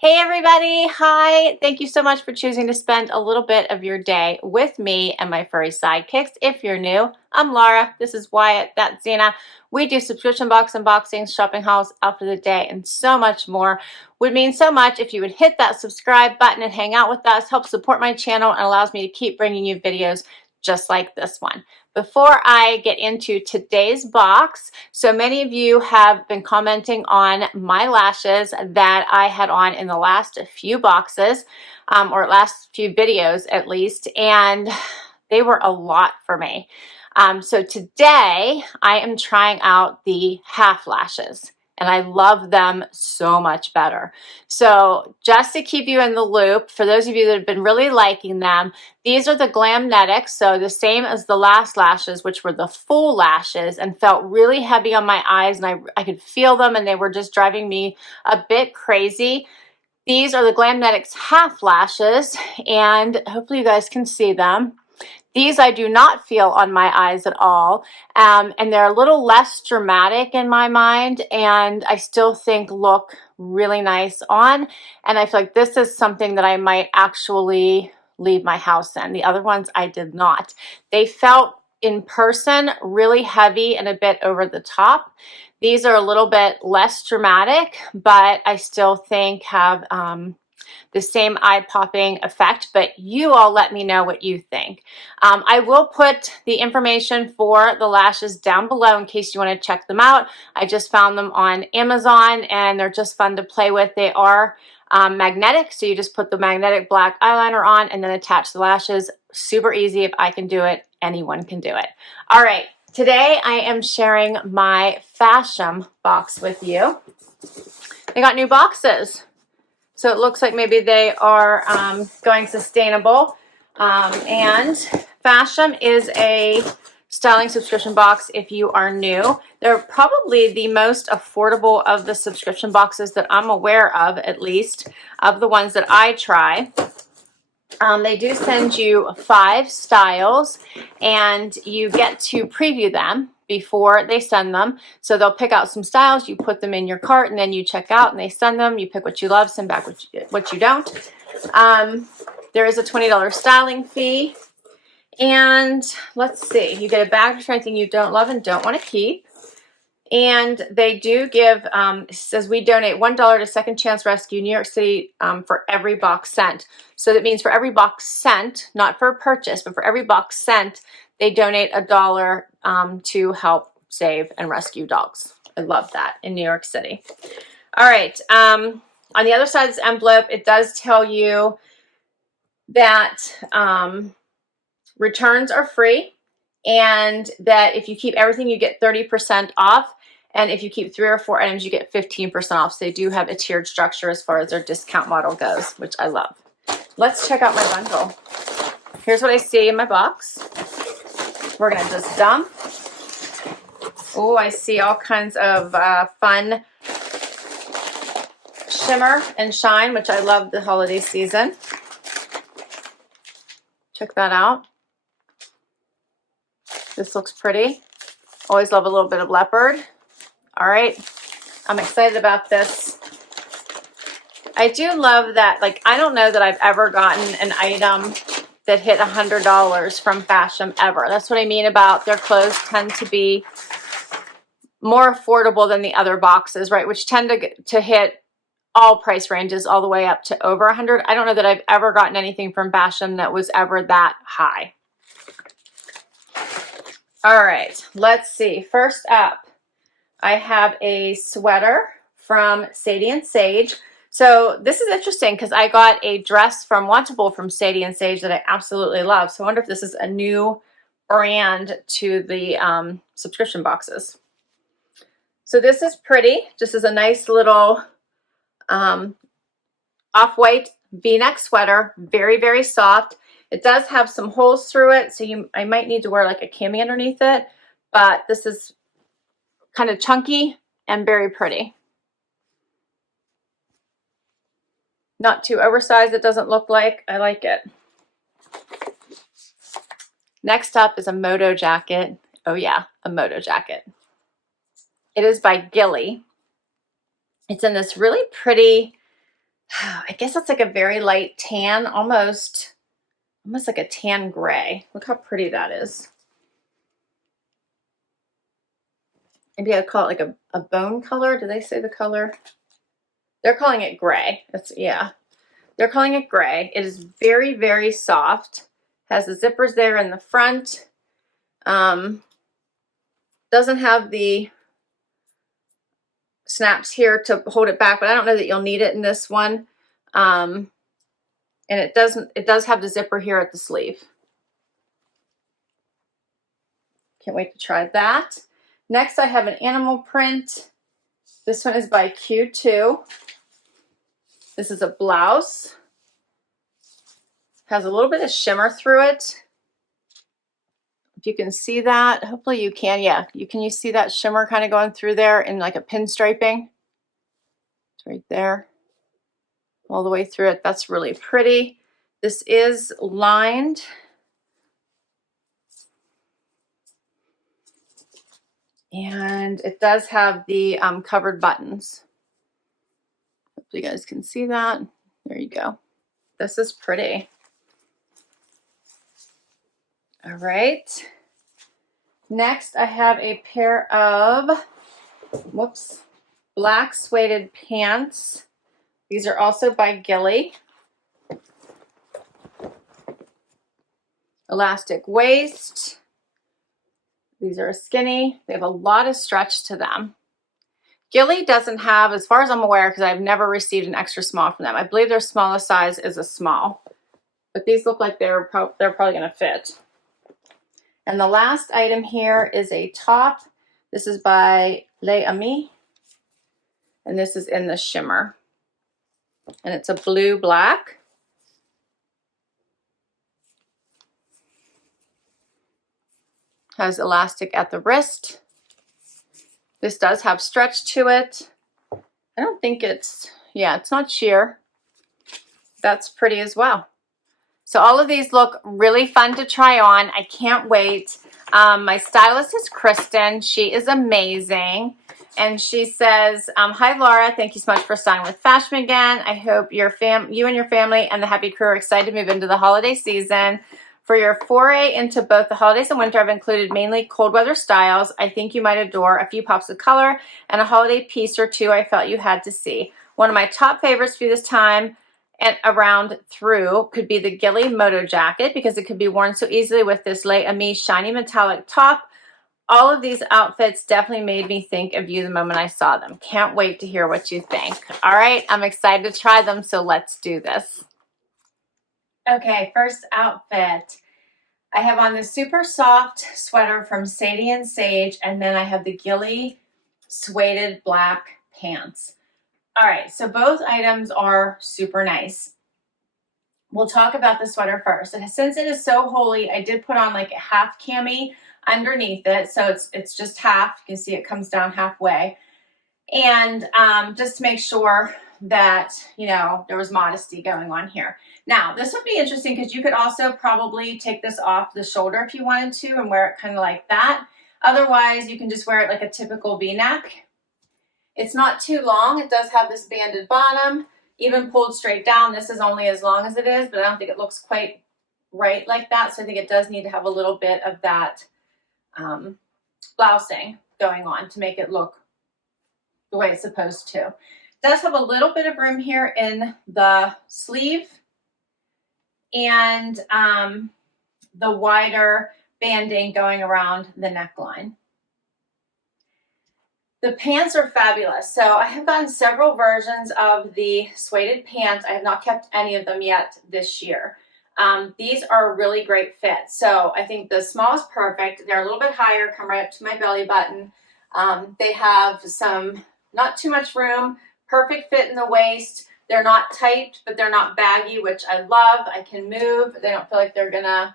Hey everybody, hi. Thank you so much for choosing to spend a little bit of your day with me and my furry sidekicks. If you're new, I'm Laura, this is Wyatt, that's Zena. We do subscription box unboxings, shopping hauls, outfit of the day, and so much more. Would mean so much if you would hit that subscribe button and hang out with us, help support my channel, and allows me to keep bringing you videos just like this one. Before I get into today's box, so many of you have been commenting on my lashes that I had on in the last few boxes, or last few videos at least, and they were a lot for me. So today I am trying out the half lashes, and I love them so much better. So just to keep you in the loop, for those of you that have been really liking them, these are the Glamnetics, so the same as the last lashes, which were the full lashes and felt really heavy on my eyes, and I could feel them, and they were just driving me a bit crazy. These are the Glamnetics half lashes, and hopefully you guys can see them. These I do not feel on my eyes at all, and they're a little less dramatic in my mind, and I still think look really nice on, and I feel like this is something that I might actually leave my house in. The other ones I did not. They felt in person really heavy and a bit over the top. These are a little bit less dramatic, but I still think have the same eye-popping effect, but you all let me know what you think. I will put the information for the lashes down below in case you want to check them out. I just found them on Amazon, and they're just fun to play with. They are magnetic, so you just put the magnetic black eyeliner on and then attach the lashes. Super easy. If I can do it, anyone can do it. All right, today I am sharing my Fashom box with you. They got new boxes. So it looks like maybe they are going sustainable. And Fashom is a styling subscription box if you are new. They're probably the most affordable of the subscription boxes that I'm aware of, at least, of the ones that I try. They do send you 5 styles, and you get to preview them before they send them. So they'll pick out some styles, you put them in your cart, and then you check out and they send them. You pick what you love, send back what you don't. There is a $20 styling fee. And let's see, you get a bag for anything you don't love and don't want to keep. And they do give, it says we donate $1 to Second Chance Rescue New York City for every box sent. So that means for every box sent, not for purchase, but for every box sent, they donate $1 to help save and rescue dogs. I love that in New York City. All right. On the other side of this envelope, it does tell you that returns are free, and that if you keep everything, you get 30% off. And if you keep 3 or 4 items, you get 15% off. So they do have a tiered structure as far as their discount model goes, which I love. Let's check out my bundle. Here's what I see in my box. We're going to just dump. Oh, I see all kinds of fun shimmer and shine, which I love the holiday season. Check that out. This looks pretty. Always love a little bit of leopard. All right, I'm excited about this. I do love that, like, I don't know that I've ever gotten an item that hit $100 from Fashom ever. That's what I mean about their clothes tend to be more affordable than the other boxes, right? Which tend to hit all price ranges all the way up to over 100. I don't know that I've ever gotten anything from Fashom that was ever that high. All right, let's see. First up, I have a sweater from Sadie and Sage. So this is interesting because I got a dress from Wantable from Sadie and Sage that I absolutely love. So I wonder if this is a new brand to the subscription boxes. So this is pretty. Just as a nice little off-white V-neck sweater. Very, very soft. It does have some holes through it, so I might need to wear like a cami underneath it. But this is kind of chunky and very pretty. Not too oversized, it doesn't look like. I like it. Next up is a Moto jacket. Oh yeah, a Moto jacket. It is by Gilli. It's in this really pretty I guess it's like a very light tan, almost like a tan gray. Look how pretty that is. Maybe I'd call it like a bone color. Do they say the color? They're calling it gray. Yeah. They're calling it gray. It is very, very soft. Has the zippers there in the front. Doesn't have the snaps here to hold it back, but I don't know that you'll need it in this one. And it does have the zipper here at the sleeve. Can't wait to try that. Next, I have an animal print. This one is by Q2. This is a blouse. Has a little bit of shimmer through it. If you can see that, hopefully you can. Yeah, you see that shimmer kind of going through there in like a pinstriping? It's right there, all the way through it. That's really pretty. This is lined. And it does have the covered buttons. Hopefully you guys can see that. There you go. This is pretty. All right. Next, I have a pair of, black suede pants. These are also by Gilli. Elastic waist. These are skinny. They have a lot of stretch to them. Gilli doesn't have, as far as I'm aware, because I've never received an extra small from them. I believe their smallest size is a small. But these look like they're probably going to fit. And the last item here is a top. This is by Les Amis. And this is in the shimmer. And it's a blue-black. Has elastic at the wrist. This does have stretch to it. I don't think it's not sheer. That's pretty as well. So all of these look really fun to try on. I can't wait. My stylist is Kristen. She is amazing. And she says, hi, Laura. Thank you so much for styling with Fashom again. I hope you and your family and the happy crew are excited to move into the holiday season. For your foray into both the holidays and winter, I've included mainly cold weather styles. I think you might adore a few pops of color and a holiday piece or two I felt you had to see. One of my top favorites for this time and around through could be the Gilli Moto jacket because it could be worn so easily with this Les Amis shiny metallic top. All of these outfits definitely made me think of you the moment I saw them. Can't wait to hear what you think. All right, I'm excited to try them, so let's do this. Okay, first outfit. I have on this super soft sweater from Sadie and Sage, and then I have the Gilli suede black pants. All right, so both items are super nice. We'll talk about the sweater first. And since it is so holy, I did put on like a half cami underneath it. So it's just half. You can see it comes down halfway. And just to make sure that, there was modesty going on here. Now, this would be interesting because you could also probably take this off the shoulder if you wanted to and wear it kind of like that. Otherwise, you can just wear it like a typical V-neck. It's not too long. It does have this banded bottom, even pulled straight down. This is only as long as it is, but I don't think it looks quite right like that. So I think it does need to have a little bit of that blousing going on to make it look the way it's supposed to. It does have a little bit of room here in the sleeve and the wider banding going around the neckline. The pants are fabulous. So I have gotten several versions of the suede pants. I have not kept any of them yet this year. These are a really great fit. So I think the small is perfect. They're a little bit higher, come right up to my belly button. They have not too much room, perfect fit in the waist. They're not tight, but they're not baggy, which I love. I can move. They don't feel like they're gonna,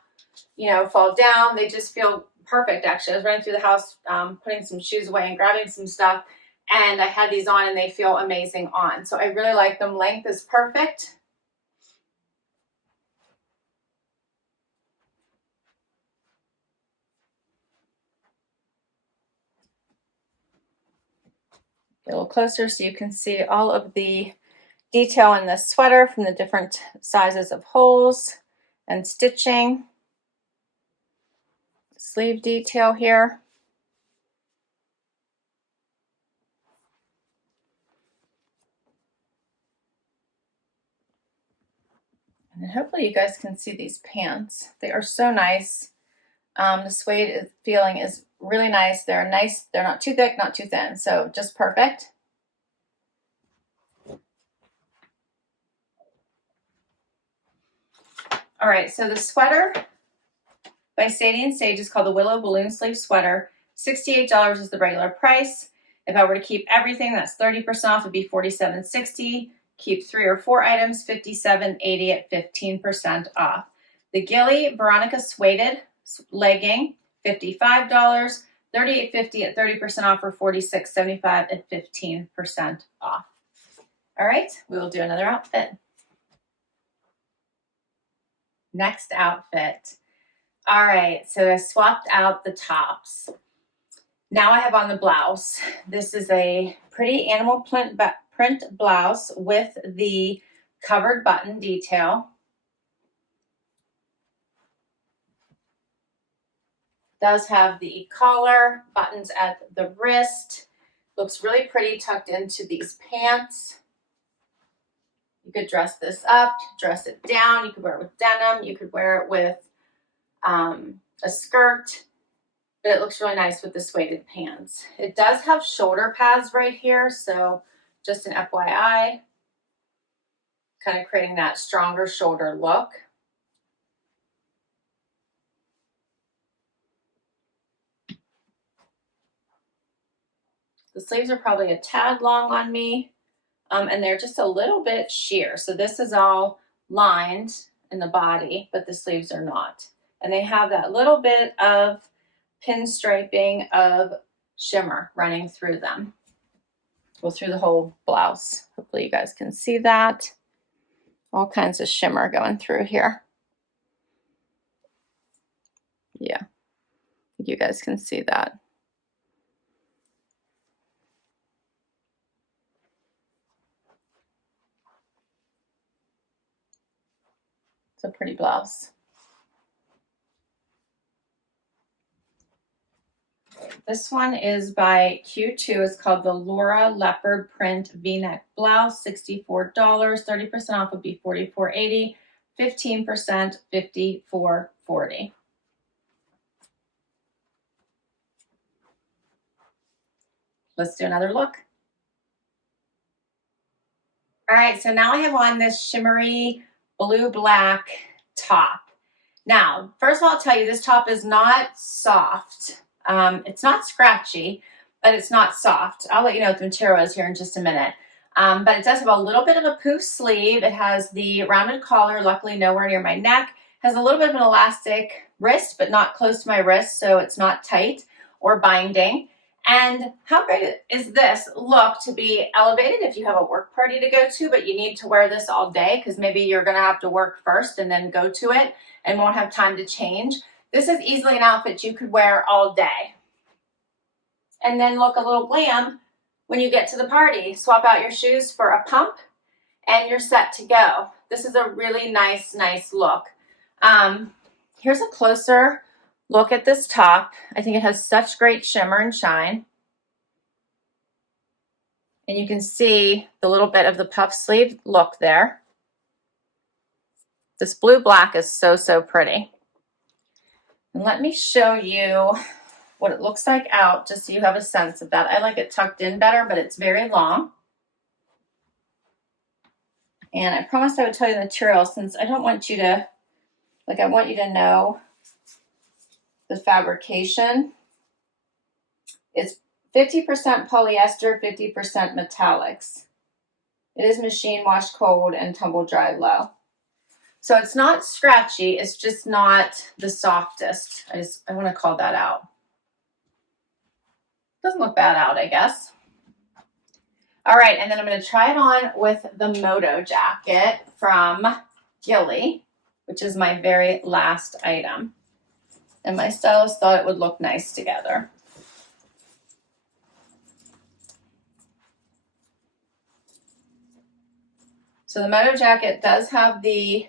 fall down. They just feel perfect, actually. I was running through the house, putting some shoes away and grabbing some stuff, and I had these on and they feel amazing on. So I really like them. Length is perfect. Get a little closer so you can see all of the detail in this sweater from the different sizes of holes and stitching. Sleeve detail here. And hopefully you guys can see these pants. They are so nice. The suede feeling is really nice. They're nice. They're not too thick, not too thin. So just perfect. All right, so the sweater by Sadie and Sage is called the Willow Balloon Sleeve Sweater. $68 is the regular price. If I were to keep everything, that's 30% off. It'd be $47.60. Keep 3 or 4 items, $57.80 at 15% off. The Gilli Veronica Suede legging, $55. $38.50 at 30% off, or $46.75 at 15% off. All right, we will do another outfit. Next outfit. All right, so I swapped out the tops. Now I have on the blouse. This is a pretty animal print blouse with the covered button detail. Does have the collar, buttons at the wrist. Looks really pretty tucked into these pants. You could dress this up, dress it down. You could wear it with denim. You could wear it with a skirt. But it looks really nice with the suede pants. It does have shoulder pads right here, so just an FYI. Kind of creating that stronger shoulder look. The sleeves are probably a tad long on me, and they're just a little bit sheer. So this is all lined in the body, but the sleeves are not. And they have that little bit of pinstriping of shimmer running through them. Go through the whole blouse. Hopefully you guys can see that. All kinds of shimmer going through here. Yeah, you guys can see that. It's a pretty blouse. This one is by Q2. It's called the Lora Leopard Print V-neck blouse, $64. 30% off would be $44.80. 15%, $54.40. Let's do another look. All right, so now I have on this shimmery blue-black top. Now, first of all, I'll tell you, this top is not soft. It's not scratchy, but it's not soft. I'll let you know what the material is here in just a minute. But it does have a little bit of a poof sleeve. It has the rounded collar, luckily nowhere near my neck. It has a little bit of an elastic wrist, but not close to my wrist, so it's not tight or binding. And how great is this look to be elevated if you have a work party to go to, but you need to wear this all day because maybe you're going to have to work first and then go to it and won't have time to change. This is easily an outfit you could wear all day. And then look a little glam when you get to the party. Swap out your shoes for a pump and you're set to go. This is a really nice look. Here's a closer look at this top. I think it has such great shimmer and shine. And you can see the little bit of the puff sleeve look there. This blue-black is so pretty. And let me show you what it looks like out, just so you have a sense of that. I like it tucked in better, but it's very long. And I promised I would tell you the material, since I don't want you to, I want you to know the fabrication. It's 50% polyester, 50% metallics. It is machine washed cold and tumble dried low. So it's not scratchy, it's just not the softest. I want to call that out. Doesn't look bad out, I guess. All right, and then I'm going to try it on with the Moto jacket from Gilli, which is my very last item. And my stylist thought it would look nice together. So the Moto jacket does have the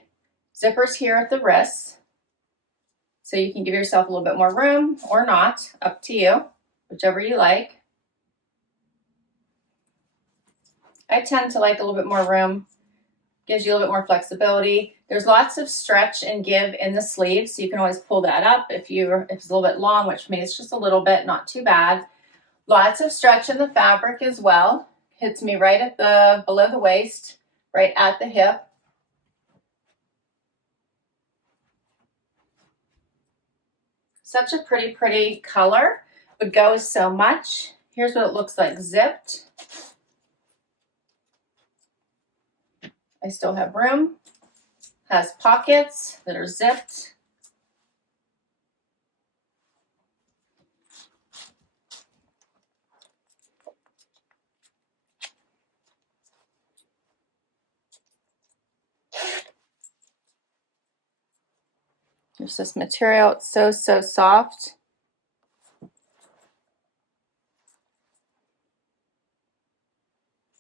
zippers here at the wrists. So you can give yourself a little bit more room or not, up to you, whichever you like. I tend to like a little bit more room. Gives you a little bit more flexibility. There's lots of stretch and give in the sleeves, so you can always pull that up if it's a little bit long, which means just a little bit, not too bad. Lots of stretch in the fabric as well. Hits me right at below the waist, right at the hip. Such a pretty color. Would go with so much. Here's what it looks like zipped. I still have room. Has pockets that are zipped. There's this material, it's so soft.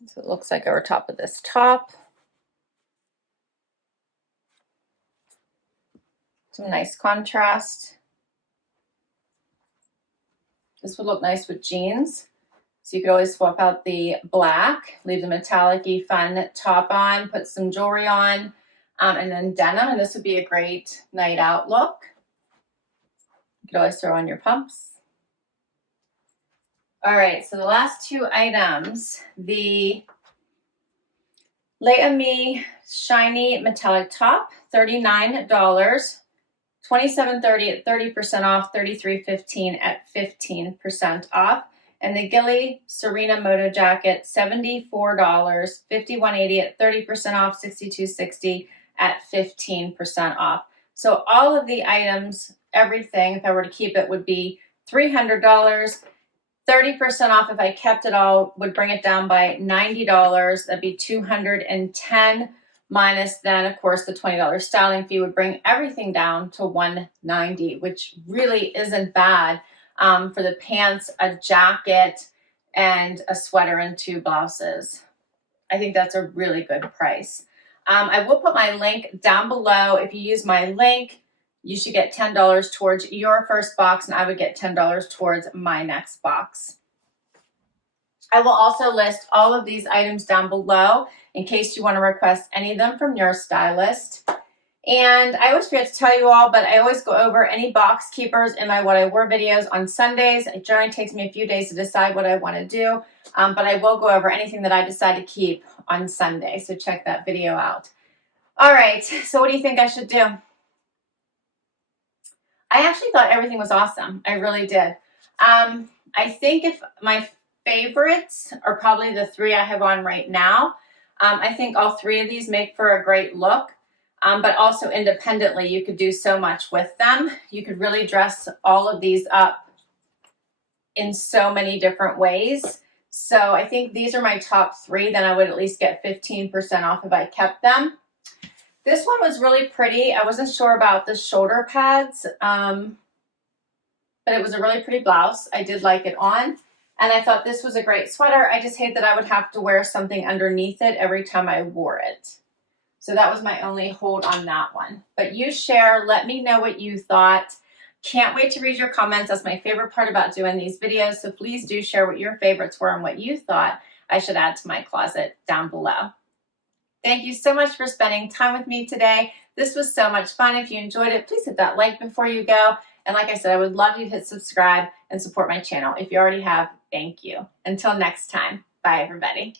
So it looks like over top of this top. Some nice contrast. This would look nice with jeans. So you could always swap out the black, leave the metallic-y fun top on, put some jewelry on, and then denim, and this would be a great night out look. You could always throw on your pumps. All right, so the last two items, the Leopard shiny metallic top, $39, $27.30 at 30% off, $33.15 at 15% off. And the Gilli Serena Moto jacket, $74, $51.80 at 30% off, $62.60 at 15% off. So all of the items, everything, if I were to keep it, would be $300. 30% off if I kept it all would bring it down by $90. That'd be $210 minus then, of course, the $20 styling fee would bring everything down to $190, which really isn't bad for the pants, a jacket, and a sweater and 2 blouses. I think that's a really good price. I will put my link down below. If you use my link, you should get $10 towards your first box, and I would get $10 towards my next box. I will also list all of these items down below in case you want to request any of them from your stylist. And I always forget to tell you all, but I always go over any box keepers in my What I Wore videos on Sundays. It generally takes me a few days to decide what I want to do, but I will go over anything that I decide to keep on Sunday, so check that video out. All right, so what do you think I should do? I actually thought everything was awesome. I really did. I think if my favorites are probably the 3 I have on right now. I think all 3 of these make for a great look, but also independently, you could do so much with them. You could really dress all of these up in so many different ways. So I think these are my top 3. Then I would at least get 15% off if I kept them. This one was really pretty. I wasn't sure about the shoulder pads, but it was a really pretty blouse. I did like it on. And I thought this was a great sweater. I just hate that I would have to wear something underneath it every time I wore it. So that was my only hold on that one. But you share, let me know what you thought. Can't wait to read your comments. That's my favorite part about doing these videos. So please do share what your favorites were and what you thought I should add to my closet down below. Thank you so much for spending time with me today. This was so much fun. If you enjoyed it, please hit that like before you go. And like I said, I would love you to hit subscribe and support my channel. If you already have, thank you. Until next time, bye everybody.